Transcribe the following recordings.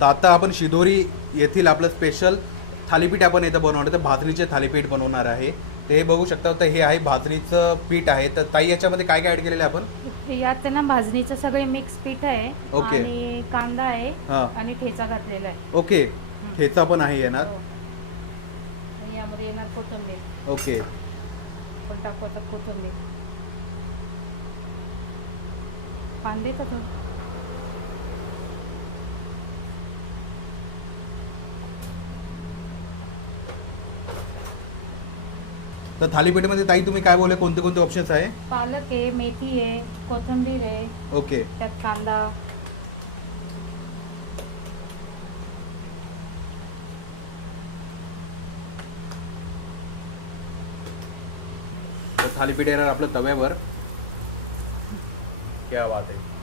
तर आता आपण शिदोरी येथील आपलं स्पेशल थालीपीठ आपण इथं बनवणार तर भाजणीचे थालीपीठ बनवणार आहे. ते हे बघू शकता. तर हे आहे भाजणीचं पीठ आहे. तर ताई याच्यामध्ये काय काय ॲड केलेलं आहे आपण? यात ना भाजणीचं सगळे मिक्स पीठ आहे ओके. आणि कांदा आहे हां. आणि ठेचा घातलेला आहे. ओके. ठेचा पण आहे येणार. हो. आणि यामध्ये येणार कोथिंबीर. ओके. आपण टाकू आता कोथिंबीर. कांदे तर तर थालीपीठमध्ये ताई तुम्ही काय बोलले, कोणते कोणते ऑप्शन्स आहे? पालक आहे, मेथी आहे, कोथिंबीर आहे, ओके. त्यात कांदा. तर थालीपीठ येणार आपलं तव्यावर. क्या बात आहे.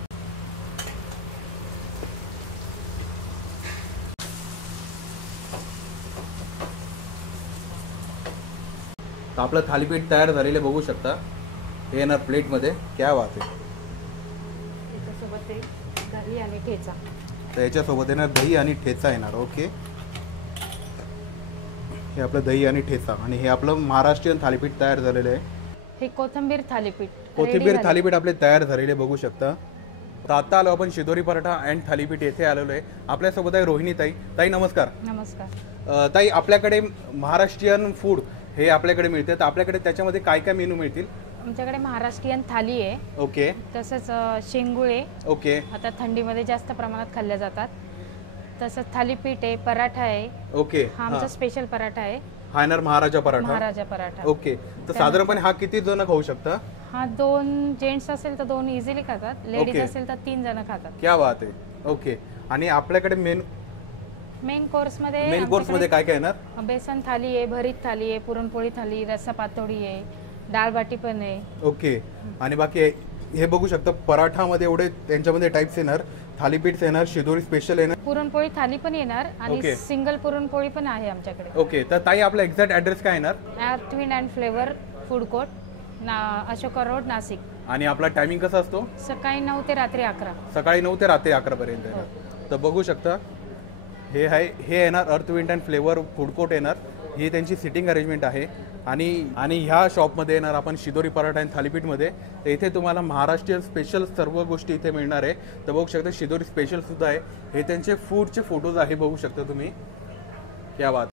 तर आपलं थालीपीठ तयार झालेले बघू शकता. हे येणार प्लेटमध्ये. क्या बात आहे. त्याच्यासोबत ते दही आणि ठेचा. तर याच्यासोबत येणार दही आणि ठेचा येणार. ओके. हे आपलं दही आणि ठेचा आणि हे आपलं महाराष्ट्रीयन थालीपीठ तयार झालेलं आहे. हे कोथिंबीर थालीपीठ. कोथिंबीर थालीपीठ आपले तयार झालेले बघू शकता. तर आता आलो आपण शिदोरी पराठा अँड थालीपीठ येथे आलेलो आहे. आपल्यासोबत आहे रोहिणी ताई. ताई नमस्कार. नमस्कार. ताई आपल्याकडे महाराष्ट्रीयन फूड हे आपल्याकडे मिळते. तर आपल्याकडे त्याच्यामध्ये काय काय मेनू मिळतील? आमच्याकडे महाराष्ट्रीयन थाली आहे. ओके. तसंच शेंगुळे ओके. आता थंडीमध्ये जास्त प्रमाणात खाल्ल्या जातात. तसंच थालीपीठ आहे, पराठा आहे. ओके. हा आमचा स्पेशल पराठा आहे, हा येणार महाराजा पराठा. महाराजा पराठा. ओके. तर साधारणपणे हा किती जण खाऊ शकता? हा 2 जेंट्स असेल तर 2 इझिली खातात, लेडीज ओके. असेल तर 3 जण खातात. क्या बात आहे. ओके. आणि आपल्याकडे मेन कोर्समध्ये काय काय येणार? बेसन थाली आहे, भरीत थाली आहे, पुरणपोळी थाली, रस्सा पातोडी आहे, डाळ बाटी पण आहे. ओके. आणि बाकी हे बघू शकता पराठामध्ये एवढे त्यांच्यामध्ये टाइप्स येणार. थालीपीठ येणार, शिदोरी स्पेशल येणार, पुरणपोळी थाली पण येणार आणि ओके. सिंगल पुरणपोळी पण आहे आमच्याकडे. ओके. तर ताई आपला एक्झॅक्ट ॲड्रेस काय येणार? अर्थ wind and flavour food court, Ashoka road, Nashik. आणि आपला टायमिंग कसा असतो? सकाळी 9 ते रात्री 11. सकाळी 9 ते रात्री 11 पर्यंत येणार. तर बघू शकता हे येणार अर्थ wind and flavour food court येणार. ही त्यांची सिटिंग अरेंजमेंट आहे. आणि ह्या शॉपमध्ये येणार आपण शिदोरी पराठा आणि थालीपीठमध्ये. तर इथे तुम्हाला महाराष्ट्रीयन स्पेशल सर्व गोष्टी इथे मिळणार आहे. तर बघू शकता शिदोरी स्पेशल सुद्धा आहे. हे त्यांचे फूडचे फोटोज आहे बघू शकता तुम्ही. क्या बात.